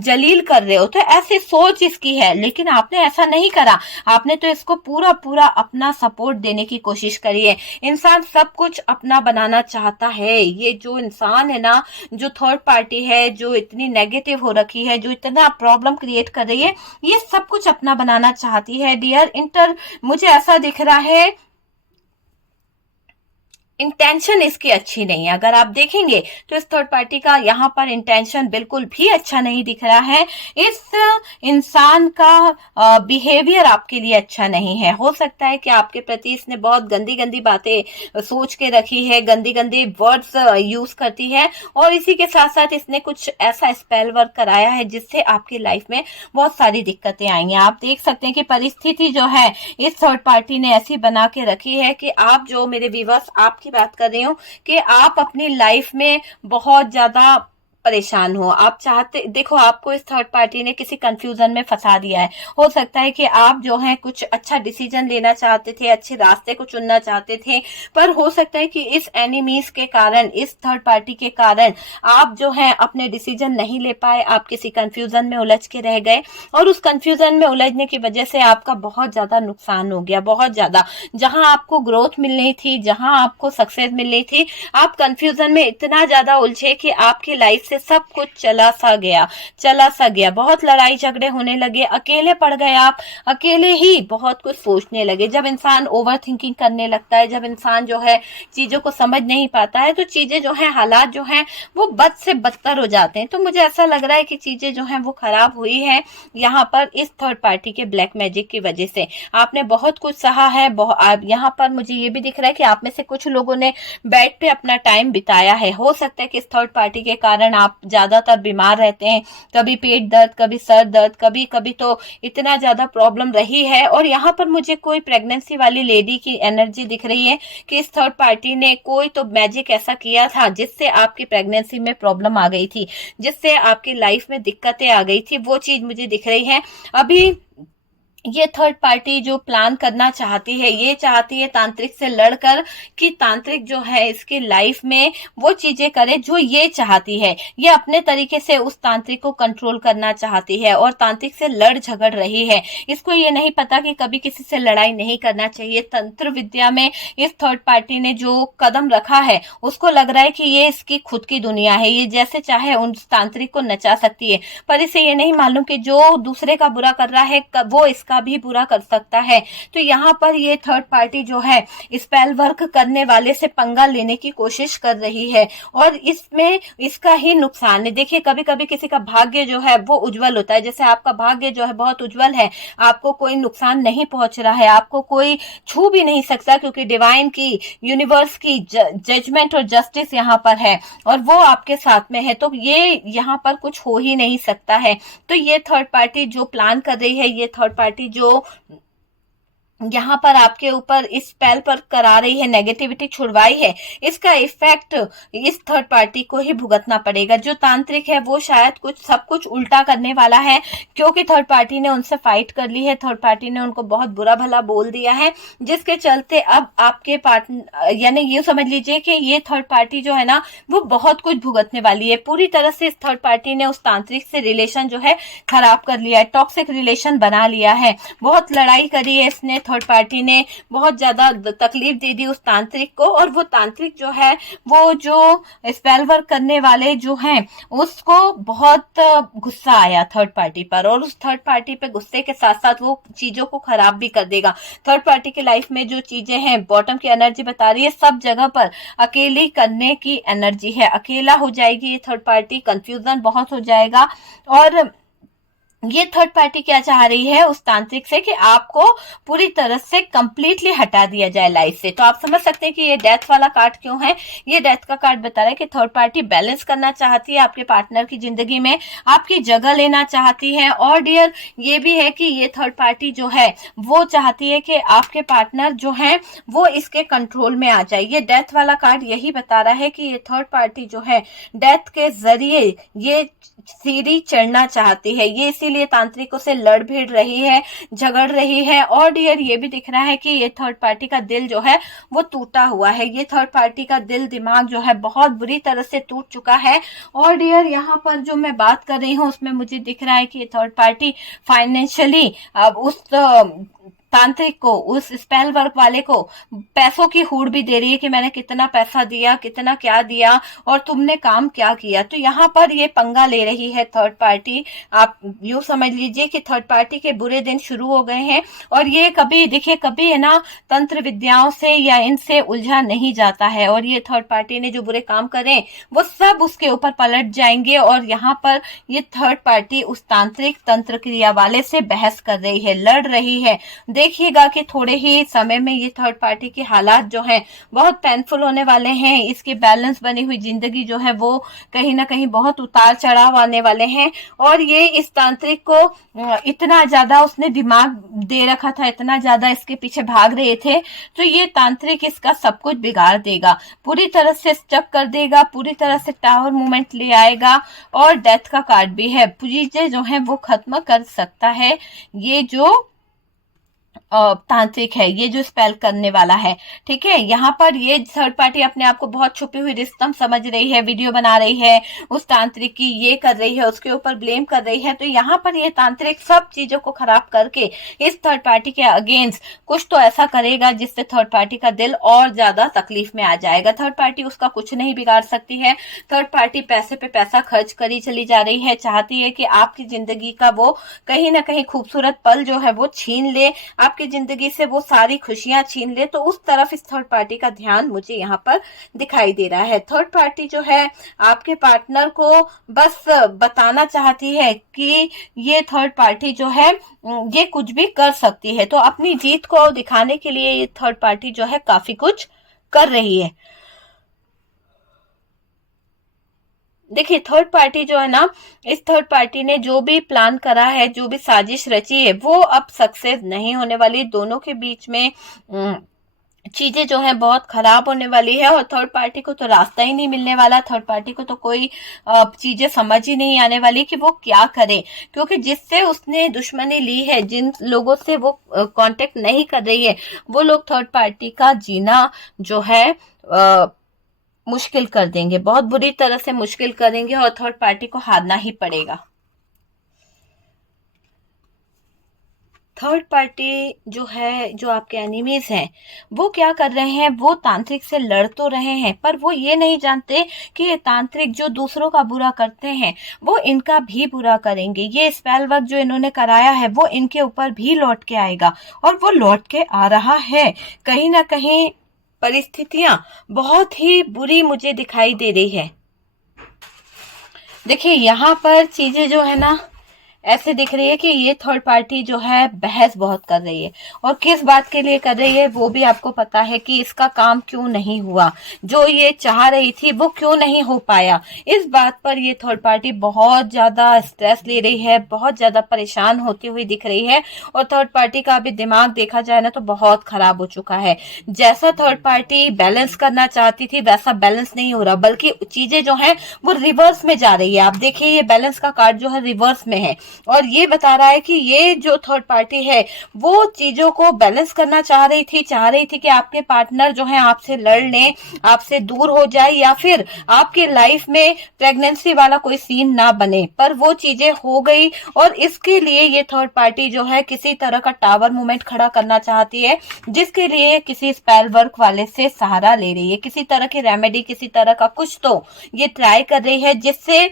जलील कर रहे हो। तो ऐसी सोच इसकी है, लेकिन आपने ऐसा नहीं करा। आपने तो इसको पूरा पूरा अपना सपोर्ट देने की कोशिश करी है। इंसान सब कुछ अपना बनाना चाहता है। ये जो इंसान है ना, जो थर्ड पार्टी है, जो इतनी नेगेटिव हो रखी है, जो इतना प्रॉब्लम क्रिएट कर रही है, ये सब कुछ अपना बनाना चाहती है डियर। मुझे ऐसा दिख रहा है इंटेंशन इसकी अच्छी नहीं है। अगर आप देखेंगे तो इस थर्ड पार्टी का यहाँ पर इंटेंशन बिल्कुल भी अच्छा नहीं दिख रहा है। इस इंसान का बिहेवियर आपके लिए अच्छा नहीं है। हो सकता है कि आपके प्रति इसने बहुत गंदी गंदी बातें सोच के रखी है, गंदी गंदी वर्ड्स यूज करती है, और इसी के साथ साथ इसने कुछ ऐसा स्पेल वर्क कराया है जिससे आपकी लाइफ में बहुत सारी दिक्कतें आई हैं। आप देख सकते हैं कि परिस्थिति जो है इस थर्ड पार्टी ने ऐसी बना के रखी है कि आप, जो मेरे व्यूअर्स, आपकी बात कर रही हूँ, कि आप अपनी लाइफ में बहुत ज्यादा परेशान हो, आप चाहते, देखो आपको इस थर्ड पार्टी ने किसी कंफ्यूजन में फंसा दिया है। हो सकता है कि आप जो है कुछ अच्छा डिसीजन लेना चाहते थे, अच्छे रास्ते को चुनना चाहते थे, पर हो सकता है कि इस एनिमीज के कारण, इस थर्ड पार्टी के कारण आप जो है अपने डिसीजन नहीं ले पाए, आप किसी कंफ्यूजन में उलझ के रह गए, और उस कंफ्यूजन में उलझने की वजह से आपका बहुत ज्यादा नुकसान हो गया, बहुत ज्यादा। जहां आपको ग्रोथ मिलनी थी, जहां आपको सक्सेस मिलनी थी, आप कंफ्यूजन में इतना ज्यादा उलझे कि आपकी लाइफ से सब कुछ चला सा गया। बहुत लड़ाई झगड़े होने लगे, अकेले पड़ गए आप, अकेले ही बहुत कुछ सोचने लगे। जब इंसान ओवर थिंकिंग करने लगता है, जब इंसान जो है चीजों को समझ नहीं पाता है, तो चीजें जो है, हालात जो है वो बद से बदतर हो जाते हैं। तो मुझे ऐसा लग रहा है कि चीजें जो है वो खराब हुई है यहाँ पर इस थर्ड पार्टी के ब्लैक मैजिक की वजह से। आपने बहुत कुछ सहा है, यहाँ पर मुझे ये भी दिख रहा है कि आप में से कुछ लोगों ने बेड पे अपना टाइम बिताया है। हो सकता है कि इस थर्ड पार्टी के कारण आप ज्यादातर बीमार रहते हैं, कभी पेट दर्द, कभी सर दर्द, कभी कभी तो इतना ज्यादा प्रॉब्लम रही है। और यहाँ पर मुझे कोई प्रेगनेंसी वाली लेडी की एनर्जी दिख रही है कि इस थर्ड पार्टी ने कोई तो मैजिक ऐसा किया था जिससे आपकी प्रेगनेंसी में प्रॉब्लम आ गई थी, जिससे आपकी लाइफ में दिक्कतें आ गई थी, वो चीज मुझे दिख रही है। अभी ये थर्ड पार्टी जो प्लान करना चाहती है, ये चाहती है तांत्रिक से लड़कर कि तांत्रिक जो है इसकी लाइफ में वो चीजें करे जो ये चाहती है। ये अपने तरीके से उस तांत्रिक को कंट्रोल करना चाहती है और तांत्रिक से लड़ झगड़ रही है। इसको ये नहीं पता कि कभी किसी से लड़ाई नहीं करना चाहिए। तंत्र विद्या में इस थर्ड पार्टी ने जो कदम रखा है, उसको लग रहा है कि ये इसकी खुद की दुनिया है, ये जैसे चाहे उन तांत्रिक को नचा सकती है। पर इसे ये नहीं मालूम कि जो दूसरे का बुरा कर रहा है वो इसका भी बुरा कर सकता है। तो यहाँ पर ये थर्ड पार्टी जो है स्पेल वर्क करने वाले से पंगा लेने की कोशिश कर रही है, और इसमें इसका ही नुकसान है। देखिए, कभी कभी किसी का भाग्य जो है वो उज्जवल होता है, जैसे आपका भाग्य जो है बहुत उज्जवल है, आपको कोई नुकसान नहीं पहुंच रहा है, आपको कोई छू भी नहीं सकता, क्योंकि डिवाइन की, यूनिवर्स की जजमेंट और जस्टिस यहाँ पर है और वो आपके साथ में है। तो ये यहाँ पर कुछ हो ही नहीं सकता है। तो ये थर्ड पार्टी जो प्लान कर रही है, ये थर्ड पार्टी जो यहाँ पर आपके ऊपर इस स्पेल पर करा रही है, नेगेटिविटी छुड़वाई है, इसका इफेक्ट इस थर्ड पार्टी को ही भुगतना पड़ेगा। जो तांत्रिक है वो शायद सब कुछ उल्टा करने वाला है, क्योंकि थर्ड पार्टी ने उनसे फाइट कर ली है, थर्ड पार्टी ने उनको बहुत बुरा भला बोल दिया है, जिसके चलते अब आपके पार्टनर, यानी ये समझ लीजिए कि ये थर्ड पार्टी जो है ना वो बहुत कुछ भुगतने वाली है। पूरी तरह से इस थर्ड पार्टी ने उस तांत्रिक से रिलेशन जो है खराब कर लिया है, टॉक्सिक रिलेशन बना लिया है, बहुत लड़ाई करी है इसने। थर्ड पार्टी ने बहुत ज्यादा तकलीफ दे दी उस तांत्रिक को, और वो तांत्रिक जो है, वो जो स्पेल वर्क करने वाले जो हैं, उसको बहुत गुस्सा आया थर्ड पार्टी पर, और उस थर्ड पार्टी पे गुस्से के साथ साथ वो चीजों को खराब भी कर देगा। थर्ड पार्टी की लाइफ में जो चीजें हैं, बॉटम की एनर्जी बता रही है, सब जगह पर अकेली करने की एनर्जी है, अकेला हो जाएगी ये थर्ड पार्टी, कंफ्यूजन बहुत हो जाएगा। और ये थर्ड पार्टी क्या चाह रही है उस तांत्रिक से कि आपको पूरी तरह से कंप्लीटली हटा दिया जाए लाइफ से। तो आप समझ सकते हैं कि ये डेथ वाला कार्ड क्यों है। ये डेथ का कार्ड बता रहा है कि थर्ड पार्टी बैलेंस करना चाहती है आपके पार्टनर की जिंदगी में, आपकी जगह लेना चाहती है। और डियर, ये भी है कि ये थर्ड पार्टी जो है वो चाहती है कि आपके पार्टनर जो है वो इसके कंट्रोल में आ जाए। ये डेथ वाला कार्ड यही बता रहा है कि ये थर्ड पार्टी जो है डेथ के जरिए ये सीढ़ी चढ़ना चाहती है, ये इसीलिए तांत्रिकों से लड़ भिड़ रही है, झगड़ रही है। और डियर, ये भी दिख रहा है कि ये थर्ड पार्टी का दिल जो है वो टूटा हुआ है, ये थर्ड पार्टी का दिल दिमाग जो है बहुत बुरी तरह से टूट चुका है। और डियर, यहाँ पर जो मैं बात कर रही हूँ उसमें मुझे दिख रहा है कि ये थर्ड पार्टी फाइनेंशियली अब उस तांत्रिक को, उस स्पेल वर्क वाले को पैसों की हूड़ भी दे रही है कि मैंने कितना पैसा दिया, कितना क्या दिया और तुमने काम क्या किया। तो यहाँ पर ये पंगा ले रही है थर्ड पार्टी। आप यूं समझ लीजिए कि थर्ड पार्टी के बुरे दिन शुरू हो गए हैं, और ये कभी देखिए, कभी है ना तंत्र विद्याओं से या इनसे उलझा नहीं जाता है, और ये थर्ड पार्टी ने जो बुरे काम करे वो सब उसके ऊपर पलट जाएंगे। और यहाँ पर ये थर्ड पार्टी उस तांत्रिक तंत्र क्रिया वाले से बहस कर रही है, लड़ रही है। देखिएगा कि थोड़े ही समय में ये थर्ड पार्टी के हालात जो हैं बहुत पेनफुल होने वाले हैं। इसकी बैलेंस बनी हुई जिंदगी जो है वो कहीं ना कहीं बहुत उतार चढ़ाव आने वाले हैं। और ये इस तांत्रिक को इतना ज्यादा उसने दिमाग दे रखा था, इतना ज्यादा इसके पीछे भाग रहे थे, तो ये तांत्रिक इसका सब कुछ बिगाड़ देगा, पूरी तरह से स्टक कर देगा, पूरी तरह से टावर मूवमेंट ले आएगा। और डेथ का कार्ड भी है, चीजें जो है वो खत्म कर सकता है ये जो तांत्रिक है, ये जो स्पेल करने वाला है। ठीक है, यहाँ पर ये थर्ड पार्टी अपने आप को बहुत छुपी हुई रिश्तम समझ रही है, वीडियो बना रही है उस तांत्रिक की, ये कर रही है, उसके ऊपर ब्लेम कर रही है। तो यहाँ पर ये तांत्रिक सब चीजों को खराब करके इस थर्ड पार्टी के अगेंस्ट कुछ तो ऐसा करेगा जिससे थर्ड पार्टी का दिल और ज्यादा तकलीफ में आ जाएगा। थर्ड पार्टी उसका कुछ नहीं बिगाड़ सकती है। थर्ड पार्टी पैसे पे पैसा खर्च करी चली जा रही है, चाहती है कि आपकी जिंदगी का वो कहीं ना कहीं खूबसूरत पल जो है वो छीन ले, आपकी जिंदगी से वो सारी खुशियां छीन ले। तो उस तरफ इस थर्ड पार्टी का ध्यान मुझे यहाँ पर दिखाई दे रहा है। थर्ड पार्टी जो है आपके पार्टनर को बस बताना चाहती है कि ये थर्ड पार्टी जो है ये कुछ भी कर सकती है। तो अपनी जीत को दिखाने के लिए ये थर्ड पार्टी जो है काफी कुछ कर रही है। देखिए थर्ड पार्टी जो है ना, इस थर्ड पार्टी ने जो भी प्लान करा है, जो भी साजिश रची है, वो अब सक्सेस नहीं होने वाली। दोनों के बीच में चीजें जो है बहुत खराब होने वाली है और थर्ड पार्टी को तो रास्ता ही नहीं मिलने वाला। थर्ड पार्टी को तो कोई चीजें समझ ही नहीं आने वाली कि वो क्या करे, क्योंकि जिससे उसने दुश्मनी ली है, जिन लोगों से वो कांटेक्ट नहीं कर रही है, वो लोग थर्ड पार्टी का जीना जो है मुश्किल कर देंगे, बहुत बुरी तरह से मुश्किल करेंगे और थर्ड पार्टी को हारना ही पड़ेगा। थर्ड पार्टी जो है, जो आपके एनिमीज हैं, वो क्या कर रहे हैं, वो तांत्रिक से लड़ तो रहे हैं, पर वो ये नहीं जानते कि ये तांत्रिक जो दूसरों का बुरा करते हैं वो इनका भी बुरा करेंगे। ये स्पेल वर्क जो इन्होंने कराया है वो इनके ऊपर भी लौट के आएगा और वो लौट के आ रहा है। कहीं ना कहीं परिस्थितियां बहुत ही बुरी मुझे दिखाई दे रही है। देखिए यहाँ पर चीजें जो है ना ऐसे दिख रही है कि ये थर्ड पार्टी जो है बहस बहुत कर रही है, और किस बात के लिए कर रही है वो भी आपको पता है कि इसका काम क्यों नहीं हुआ, जो ये चाह रही थी वो क्यों नहीं हो पाया। इस बात पर ये थर्ड पार्टी बहुत ज्यादा स्ट्रेस ले रही है, बहुत ज्यादा परेशान होती हुई दिख रही है। और थर्ड पार्टी का अभी दिमाग देखा जाए ना तो बहुत खराब हो चुका है। जैसा थर्ड पार्टी बैलेंस करना चाहती थी वैसा बैलेंस नहीं हो रहा, बल्कि चीजें जो है वो रिवर्स में जा रही है। आप देखिए ये बैलेंस का कार्ड जो है रिवर्स में है और ये बता रहा है कि ये जो थर्ड पार्टी है वो चीजों को बैलेंस करना चाह रही थी कि आपके पार्टनर जो है आपसे लड़ लें, आपसे दूर हो जाए, या फिर आपके लाइफ में प्रेगनेंसी वाला कोई सीन ना बने, पर वो चीजें हो गई। और इसके लिए ये थर्ड पार्टी जो है किसी तरह का टावर मूवमेंट खड़ा करना चाहती है, जिसके लिए किसी स्पेल वर्क वाले से सहारा ले रही है, किसी तरह की रेमेडी, किसी तरह का कुछ तो ये ट्राई कर रही है जिससे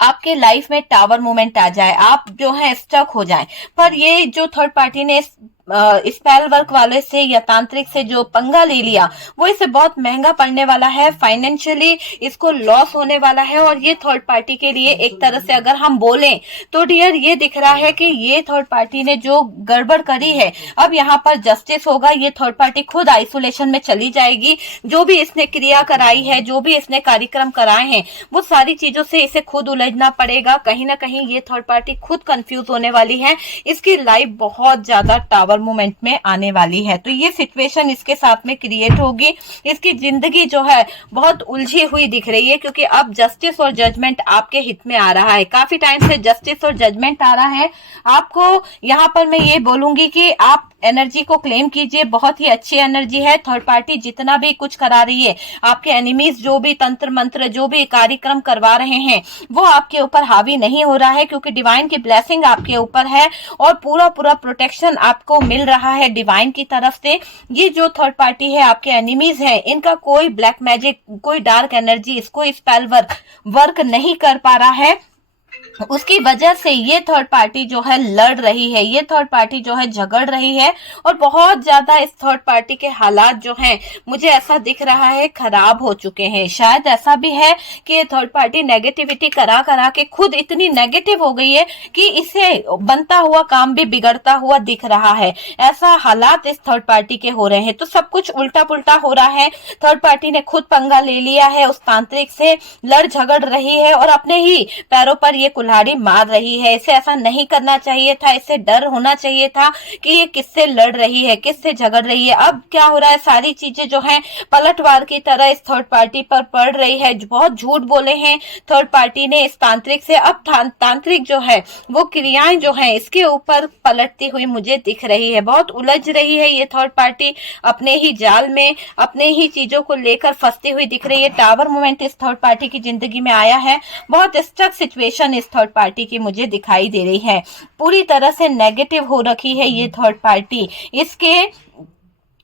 आपके लाइफ में टावर मूवमेंट आ जाए, आप जो है स्टक हो जाए। पर ये जो थर्ड पार्टी ने स्पेल वर्क वाले से या तांत्रिक से जो पंगा ले लिया वो इसे बहुत महंगा पड़ने वाला है, फाइनेंशियली इसको लॉस होने वाला है। और ये थर्ड पार्टी के लिए एक तरह से अगर हम बोलें तो डियर ये दिख रहा है कि ये थर्ड पार्टी ने जो गड़बड़ करी है अब यहाँ पर जस्टिस होगा। ये थर्ड पार्टी खुद आइसोलेशन में चली जाएगी। जो भी इसने क्रिया कराई है, जो भी इसने कार्यक्रम कराए हैं, वो सारी चीजों से इसे खुद उलझना पड़ेगा। कहीं ना कहीं ये थर्ड पार्टी खुद कंफ्यूज होने वाली है, इसकी लाइफ बहुत ज्यादा टावर मूवमेंट में आने वाली है। तो ये सिचुएशन इसके साथ में क्रिएट होगी, इसकी जिंदगी जो है बहुत उलझी हुई दिख रही है, क्योंकि अब जस्टिस और जजमेंट आपके हित में आ रहा है। काफी टाइम से जस्टिस और जजमेंट आ रहा है आपको। यहाँ पर मैं ये बोलूंगी कि आप एनर्जी को क्लेम कीजिए, बहुत ही अच्छी एनर्जी है। थर्ड पार्टी जितना भी कुछ करा रही है, आपके एनिमीज जो भी तंत्र मंत्र, जो भी कार्यक्रम करवा रहे हैं, वो आपके ऊपर हावी नहीं हो रहा है, क्योंकि डिवाइन की ब्लेसिंग आपके ऊपर है और पूरा पूरा प्रोटेक्शन आपको मिल रहा है डिवाइन की तरफ से। ये जो थर्ड पार्टी है, आपके एनिमीज है, इनका कोई ब्लैक मैजिक, कोई डार्क एनर्जी, इसको स्पेल वर्क नहीं कर पा रहा है। उसकी वजह से ये थर्ड पार्टी जो है लड़ रही है, ये थर्ड पार्टी जो है झगड़ रही है, और बहुत ज्यादा इस थर्ड पार्टी के हालात जो हैं मुझे ऐसा दिख रहा है खराब हो चुके हैं। शायद ऐसा भी है कि ये थर्ड पार्टी नेगेटिविटी करा करा के खुद इतनी नेगेटिव हो गई है कि इसे बनता हुआ काम भी बिगड़ता हुआ दिख रहा है। ऐसा हालात इस थर्ड पार्टी के हो रहे हैं। तो सब कुछ उल्टा पुल्टा हो रहा है। थर्ड पार्टी ने खुद पंगा ले लिया है, उस तांत्रिक से लड़ झगड़ रही है और अपने ही पैरों पर ये कुल्हाड़ी मार रही है। इसे ऐसा नहीं करना चाहिए था, इसे डर होना चाहिए था कि ये किससे लड़ रही है, किससे झगड़ रही है। अब क्या हो रहा है, सारी चीजें जो हैं पलटवार की तरह इस थर्ड पार्टी पर पड़ रही है। बहुत झूठ बोले हैं थर्ड पार्टी ने इस तांत्रिक से। अब तांत्रिक जो है वो क्रियाएं जो है इसके ऊपर पलटती हुई मुझे दिख रही है। बहुत उलझ रही है ये थर्ड पार्टी, अपने ही जाल में अपने ही चीजों को लेकर फंसती हुई दिख रही है। टावर मोमेंट इस थर्ड पार्टी की जिंदगी में आया है। बहुत स्टक सिचुएशन इस थर्ड पार्टी की मुझे दिखाई दे रही है। पूरी तरह से नेगेटिव हो रखी है ये थर्ड पार्टी। इसके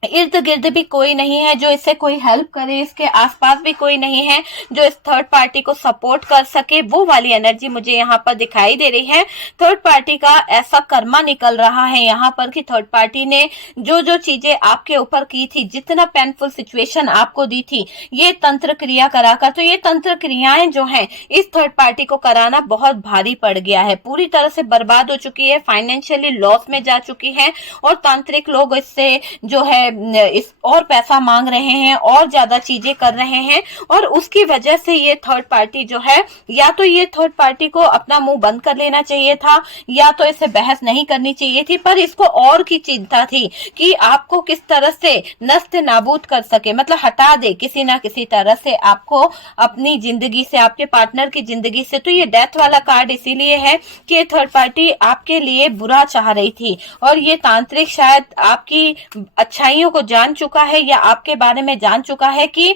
इर्द गिर्द भी कोई नहीं है जो इससे कोई हेल्प करे, इसके आसपास भी कोई नहीं है जो इस थर्ड पार्टी को सपोर्ट कर सके। वो वाली एनर्जी मुझे यहाँ पर दिखाई दे रही है। थर्ड पार्टी का ऐसा कर्मा निकल रहा है यहाँ पर कि थर्ड पार्टी ने जो जो चीजें आपके ऊपर की थी, जितना पेनफुल सिचुएशन आपको दी थी, ये तंत्र क्रिया कराकर, तो ये तंत्र क्रियाएं जो है इस थर्ड पार्टी को कराना बहुत भारी पड़ गया है। पूरी तरह से बर्बाद हो चुकी है, फाइनेंशियली लॉस में जा चुकी है, और तांत्रिक लोग इससे जो है इस और पैसा मांग रहे हैं और ज्यादा चीजें कर रहे हैं। और उसकी वजह से ये थर्ड पार्टी जो है, या तो ये थर्ड पार्टी को अपना मुंह बंद कर लेना चाहिए था, या तो इसे बहस नहीं करनी चाहिए थी, पर इसको और की चिंता थी कि आपको किस तरह से नष्ट नाबूद कर सके, मतलब हटा दे किसी ना किसी तरह से आपको अपनी जिंदगी से, आपके पार्टनर की जिंदगी से। तो ये डेथ वाला कार्ड इसीलिए है कि ये थर्ड पार्टी आपके लिए बुरा चाह रही थी, और ये तांत्रिक शायद आपकी अच्छाइयों को जान चुका है या आपके बारे में जान चुका है कि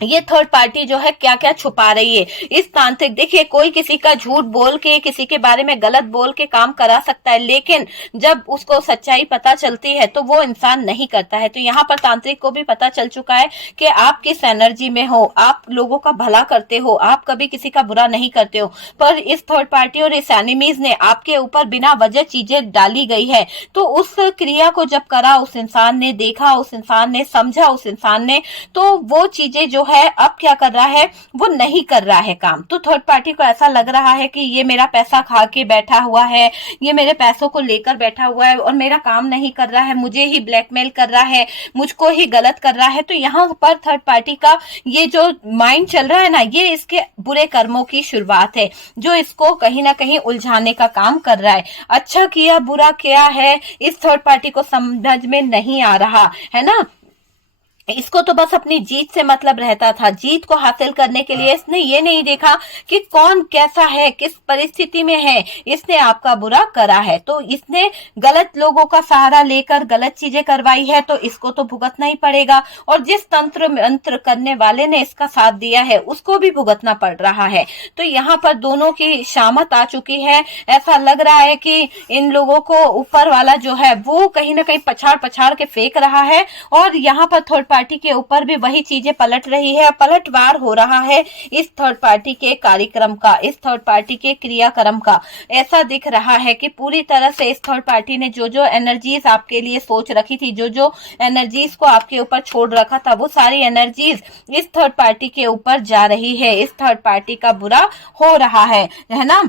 ये थर्ड पार्टी जो है क्या क्या छुपा रही है। इस तांत्रिक, देखिए, कोई किसी का झूठ बोल के, किसी के बारे में गलत बोल के काम करा सकता है, लेकिन जब उसको सच्चाई पता चलती है तो वो इंसान नहीं करता है। तो यहाँ पर तांत्रिक को भी पता चल चुका है कि आप किस एनर्जी में हो, आप लोगों का भला करते हो, आप कभी किसी का बुरा नहीं करते हो। पर इस थर्ड पार्टी और इस एनिमीज ने आपके ऊपर बिना वजह चीजें डाली गई है। तो उस क्रिया को जब करा, उस इंसान ने देखा, उस इंसान ने समझा, उस इंसान ने, तो वो चीजें जो है अब क्या कर रहा है, वो नहीं कर रहा है काम। तो थर्ड पार्टी को ऐसा लग रहा है कि ये मेरा पैसा खा के बैठा हुआ है, ये मेरे पैसों को लेकर बैठा हुआ है और मेरा काम नहीं कर रहा है, मुझे ही ब्लैकमेल कर रहा है, मुझको ही गलत कर रहा है। तो यहाँ पर थर्ड पार्टी का ये जो माइंड चल रहा है ना, ये इसके बुरे कर्मों की शुरुआत है जो इसको कहीं ना कहीं उलझाने का काम कर रहा है। अच्छा किया बुरा क्या है इस थर्ड पार्टी को समझ में नहीं आ रहा है ना। इसको तो बस अपनी जीत से मतलब रहता था। जीत को हासिल करने के लिए इसने ये नहीं देखा कि कौन कैसा है, किस परिस्थिति में है, इसने आपका बुरा करा है तो इसने गलत लोगों का सहारा लेकर गलत चीजें करवाई है, तो इसको तो भुगतना ही पड़ेगा। और जिस तंत्र मंत्र करने वाले ने इसका साथ दिया है उसको भी भुगतना पड़ रहा है। तो यहाँ पर दोनों की शामत आ चुकी है। ऐसा लग रहा है कि इन लोगों को ऊपर वाला जो है वो कहीं ना कहीं पछाड़ पछाड़ के फेंक रहा है, और यहाँ पर थर्ड पार्टी के ऊपर भी वही चीजें पलट रही है, पलटवार हो रहा है इस थर्ड पार्टी के कार्यक्रम का, इस थर्ड पार्टी के क्रियाक्रम का। ऐसा दिख रहा है कि पूरी तरह से इस थर्ड पार्टी ने जो जो एनर्जीज आपके लिए सोच रखी थी, जो जो एनर्जीज को आपके ऊपर छोड़ रखा था, वो सारी एनर्जीज इस थर्ड पार्टी के ऊपर जा रही है। इस थर्ड पार्टी का बुरा हो रहा है ना।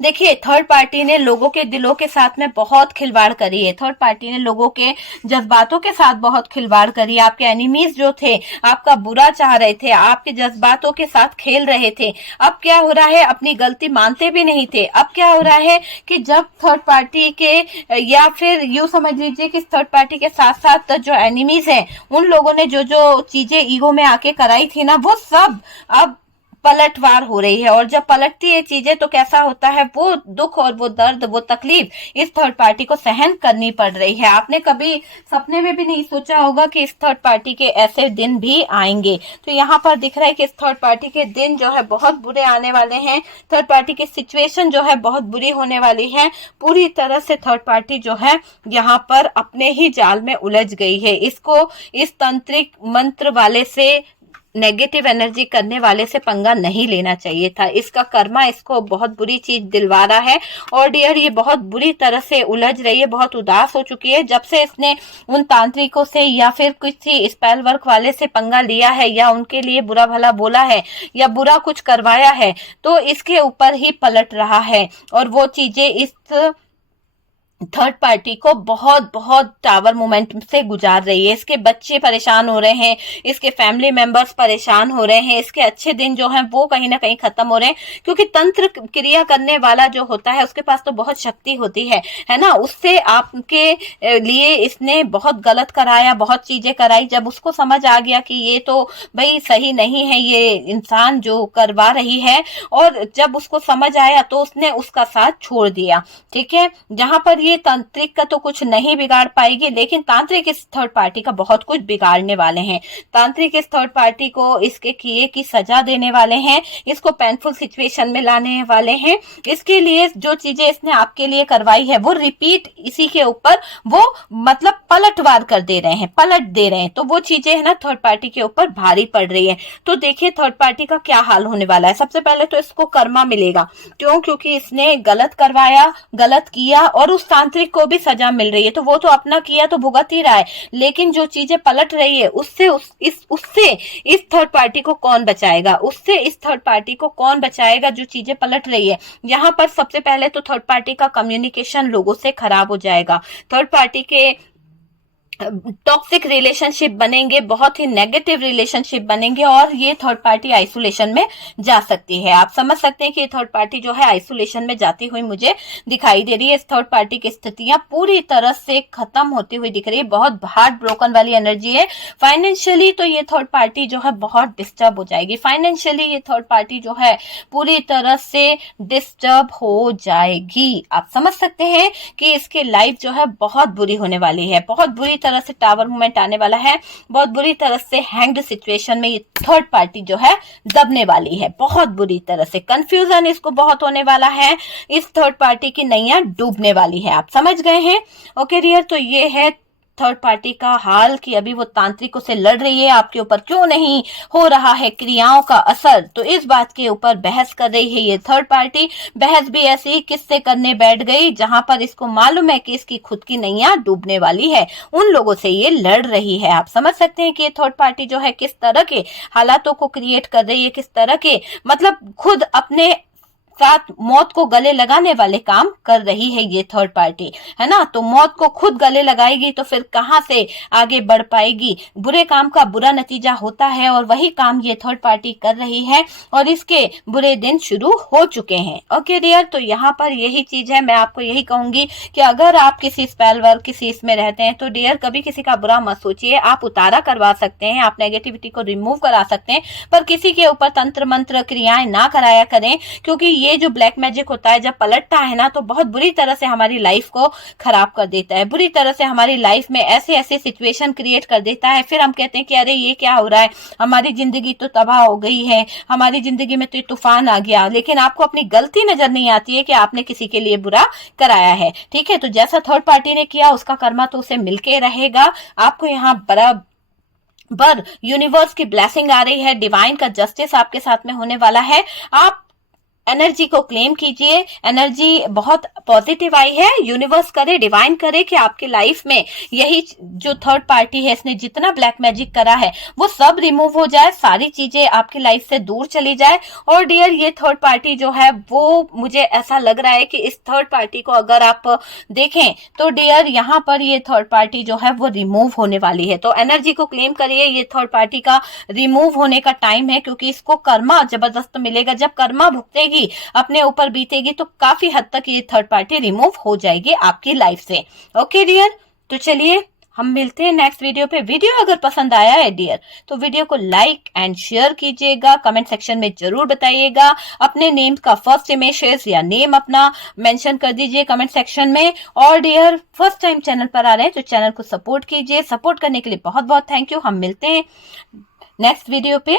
देखिए, थर्ड पार्टी ने लोगों के दिलों के साथ में बहुत खिलवाड़ करी है। थर्ड पार्टी ने लोगों के जज्बातों के साथ बहुत खिलवाड़ करी है। आपके एनिमीज जो थे आपका बुरा चाह रहे थे, आपके जज्बातों के साथ खेल रहे थे। अब क्या हो रहा है, अपनी गलती मानते भी नहीं थे। अब क्या हो रहा है कि जब थर्ड पार्टी के, या फिर यूं समझ लीजिए कि थर्ड पार्टी के साथ साथ जो एनिमीज हैं उन लोगों ने जो जो चीजें ईगो में आके कराई थी ना, वो सब अब पलटवार हो रही है। और जब पलटती है चीजें तो कैसा होता है, वो दुख और वो दर्द, वो तकलीफ इस थर्ड पार्टी को सहन करनी पड़ रही है। आपने कभी सपने में भी नहीं सोचा होगा कि इस थर्ड पार्टी के ऐसे दिन भी आएंगे। तो यहाँ पर दिख रहा है कि इस थर्ड पार्टी के दिन जो है बहुत बुरे आने वाले हैं। थर्ड पार्टी की सिचुएशन जो है बहुत बुरी होने वाली है। पूरी तरह से थर्ड पार्टी जो है यहाँ पर अपने ही जाल में उलझ गई है। इसको इस तांत्रिक मंत्र वाले से नेगेटिव एनर्जी करने वाले से पंगा नहीं लेना चाहिए था। इसका कर्मा इसको बहुत बुरी चीज दिलवा रहा है और डियर ये बहुत बुरी तरह से उलझ रही है, बहुत उदास हो चुकी है जब से इसने उन तांत्रिकों से या फिर किसी स्पेल वर्क वाले से पंगा लिया है या उनके लिए बुरा भला बोला है या बुरा कुछ करवाया है, तो इसके ऊपर ही पलट रहा है और वो चीजें इस थर्ड पार्टी को बहुत बहुत टावर मोमेंट से गुजार रही है। इसके बच्चे परेशान हो रहे हैं, इसके फैमिली मेंबर्स परेशान हो रहे हैं, इसके अच्छे दिन जो हैं वो कहीं ना कहीं खत्म हो रहे हैं, क्योंकि तंत्र क्रिया करने वाला जो होता है उसके पास तो बहुत शक्ति होती है ना। उससे आपके लिए इसने बहुत गलत कराया, बहुत चीजें कराई। जब उसको समझ आ गया कि ये तो भाई सही नहीं है ये इंसान जो करवा रही है, और जब उसको समझ आया तो उसने उसका साथ छोड़ दिया। ठीक है, जहां पर ये तांत्रिक का तो कुछ नहीं बिगाड़ पाएगी, लेकिन तांत्रिक इस थर्ड पार्टी का बहुत कुछ बिगाड़ने वाले हैं। तांत्रिक इस थर्ड पार्टी को इसके किए की सजा देने वाले हैं, इसको पेनफुल सिचुएशन में लाने वाले हैं। इसके लिए जो चीजें इसने आपके लिए करवाई है वो रिपीट इसी के ऊपर वो मतलब पलटवार कर दे रहे हैं, पलट दे रहे हैं। तो वो चीजें है ना थर्ड पार्टी के ऊपर भारी पड़ रही है। तो देखिए थर्ड पार्टी का क्या हाल होने वाला है। सबसे पहले तो इसको कर्मा मिलेगा। क्यों? क्योंकि इसने गलत करवाया, गलत किया और उस तांत्रिक को भी सजा मिल रही है। तो वो तो अपना किया तो भुगत ही रहा है, लेकिन जो चीजें पलट रही है उससे इस थर्ड पार्टी को कौन बचाएगा? उससे इस थर्ड पार्टी को कौन बचाएगा जो चीजें पलट रही है? यहाँ पर सबसे पहले तो थर्ड पार्टी का कम्युनिकेशन लोगों से खराब हो जाएगा। थर्ड पार्टी के टॉक्सिक रिलेशनशिप बनेंगे, बहुत ही नेगेटिव रिलेशनशिप बनेंगे और ये थर्ड पार्टी आइसोलेशन में जा सकती है। आप समझ सकते हैं कि ये थर्ड पार्टी जो है आइसोलेशन में जाती हुई मुझे दिखाई दे रही है। इस थर्ड पार्टी की स्थितियां पूरी तरह से खत्म होती हुई दिख रही है, बहुत हार्ट ब्रोकन वाली एनर्जी है। फाइनेंशियली तो ये थर्ड पार्टी जो है बहुत डिस्टर्ब हो जाएगी। फाइनेंशियली ये थर्ड पार्टी जो है पूरी तरह से डिस्टर्ब हो जाएगी। आप समझ सकते हैं कि इसकी लाइफ जो है बहुत बुरी होने वाली है, बहुत बुरी तरह से टावर मूवमेंट आने वाला है, बहुत बुरी तरह से हैंग्ड सिचुएशन में ये थर्ड पार्टी जो है दबने वाली है, बहुत बुरी तरह से कंफ्यूजन इसको बहुत होने वाला है। इस थर्ड पार्टी की नैया डूबने वाली है। आप समझ गए हैं? ओके डियर, तो ये है थर्ड पार्टी का हाल कि अभी वो तांत्रिकों से लड़ रही है, आपके ऊपर क्यों नहीं हो रहा है क्रियाओं का असर। तो इस बात के ऊपर बहस कर रही है ये थर्ड पार्टी। बहस भी ऐसी किससे करने बैठ गई जहां पर इसको मालूम है कि इसकी खुद की नैया डूबने वाली है, उन लोगों से ये लड़ रही है। आप समझ सकते हैं कि ये थर्ड पार्टी जो है किस तरह के हालातों को क्रिएट कर रही है, किस तरह के मतलब खुद अपने साथ मौत को गले लगाने वाले काम कर रही है ये थर्ड पार्टी, है ना। तो मौत को खुद गले लगाएगी तो फिर कहां से आगे बढ़ पाएगी। बुरे काम का बुरा नतीजा होता है और वही काम ये थर्ड पार्टी कर रही है और इसके बुरे दिन शुरू हो चुके हैं। ओके डियर, तो यहाँ पर यही चीज है। मैं आपको यही कहूंगी कि अगर आप किसी स्पेल वर्क किसी इसमें रहते हैं तो डियर कभी किसी का बुरा मत सोचिए। आप उतारा करवा सकते हैं, आप नेगेटिविटी को रिमूव करा सकते हैं, पर किसी के ऊपर तंत्र मंत्र क्रियाएं ना कराया करें, क्योंकि ये जो ब्लैक मैजिक होता है जब पलटता है ना तो बहुत बुरी तरह से हमारी लाइफ को खराब कर देता है, बुरी तरह से हमारी लाइफ में ऐसे ऐसे सिचुएशन क्रिएट कर देता है। फिर हम कहते हैं कि अरे ये क्या हो रहा है, हमारी जिंदगी तो तबाह हो गई है, हमारी जिंदगी में तो तूफान आ गया। लेकिन आपको अपनी गलती नजर नहीं आती है कि आपने किसी के लिए बुरा कराया है। ठीक है, तो जैसा थर्ड पार्टी ने किया उसका कर्मा तो उसे मिलके रहेगा। आपको यहाँ बराबर यूनिवर्स की ब्लेसिंग आ रही है, डिवाइन का जस्टिस आपके साथ में होने वाला है। आप एनर्जी को क्लेम कीजिए, एनर्जी बहुत पॉजिटिव आई है। यूनिवर्स करे, डिवाइन करे कि आपकी लाइफ में यही जो थर्ड पार्टी है इसने जितना ब्लैक मैजिक करा है वो सब रिमूव हो जाए, सारी चीजें आपकी लाइफ से दूर चली जाए। और डियर ये थर्ड पार्टी जो है वो मुझे ऐसा लग रहा है कि इस थर्ड पार्टी को अगर आप देखें तो डियर यहाँ पर ये थर्ड पार्टी जो है वो रिमूव होने वाली है। तो एनर्जी को क्लेम करिए, ये थर्ड पार्टी का रिमूव होने का टाइम है, क्योंकि इसको कर्मा जबरदस्त मिलेगा। जब कर्मा भुगतेगी, अपने ऊपर बीतेगी, तो काफी हद तक ये थर्ड पार्टी रिमूव हो जाएगी आपकी लाइफ से। ओके डियर, तो चलिए हम मिलते हैं नेक्स्ट वीडियो पे। वीडियो अगर पसंद आया है डियर तो वीडियो को लाइक एंड शेयर कीजिएगा, कमेंट सेक्शन में जरूर बताइएगा। अपने नेम का फर्स्ट इमेजेस या नेम अपना मेंशन कर दीजिए कमेंट सेक्शन में। और डियर फर्स्ट टाइम चैनल पर आ रहे हैं तो चैनल को सपोर्ट कीजिए। सपोर्ट करने के लिए बहुत बहुत थैंक यू। हम मिलते हैं नेक्स्ट वीडियो पे।